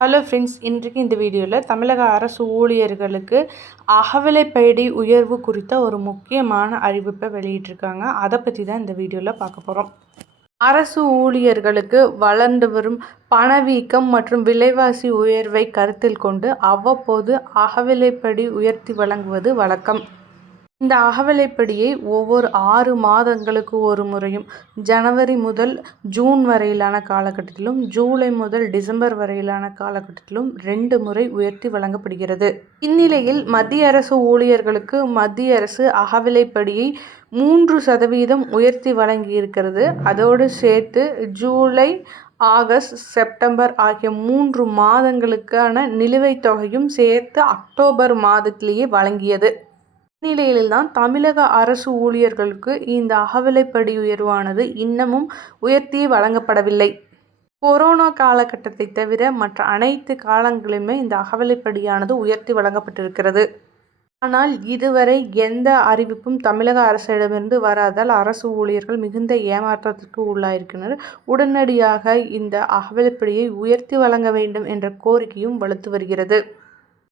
Hello friends, இன்றைக்கு இந்த வீடியோவில் தமிழக அரசு ஊழியர்களுக்கு அகவிலைப்படி உயர்வு குறித்த ஒரு முக்கியமான அறிவிப்பை வெளியிட்டிருக்காங்க. அதை பற்றி தான் இந்த வீடியோவில் பார்க்க போகிறோம். அரசு ஊழியர்களுக்கு வளர்ந்து வரும் பணவீக்கம் மற்றும் விலைவாசி உயர்வை கருத்தில் கொண்டு அவ்வப்போது அகவிலைப்படி உயர்த்தி வழங்குவது வழக்கம். இந்த அகவிலைப்படியை ஒவ்வொரு 6 மாதங்களுக்கு ஒரு முறையும், ஜனவரி முதல் ஜூன் வரையிலான காலகட்டத்திலும், ஜூலை முதல் டிசம்பர் வரையிலான காலகட்டத்திலும் 2 முறை உயர்த்தி வழங்கப்படுகிறது. இந்நிலையில் மத்திய அரசு ஊழியர்களுக்கு மத்திய அரசு அகவிலைப்படியை 3% உயர்த்தி வழங்கியிருக்கிறது. அதோடு சேர்த்து ஜூலை, ஆகஸ்ட், செப்டம்பர் ஆகிய 3 மாதங்களுக்கான நிலுவைத் தொகையும் சேர்த்து அக்டோபர் மாதத்திலேயே வழங்கியது. இந்நிலையில்தான் தமிழக அரசு ஊழியர்களுக்கு இந்த அகவிலைப்படி உயர்வானது இன்னமும் உயர்த்தி வழங்கப்படவில்லை. கொரோனா காலகட்டத்தை தவிர மற்ற அனைத்து காலங்களிலுமே இந்த அகவிலைப்படியானது உயர்த்தி வழங்கப்பட்டிருக்கிறது. ஆனால் இதுவரை எந்த அறிவிப்பும் தமிழக அரசிடமிருந்து வராதால் அரசு ஊழியர்கள் மிகுந்த ஏமாற்றத்திற்கு உள்ளாயிருக்கின்றனர். உடனடியாக இந்த அகவிலைப்படியை உயர்த்தி வழங்க வேண்டும் என்ற கோரிக்கையும் வலுத்து வருகிறது.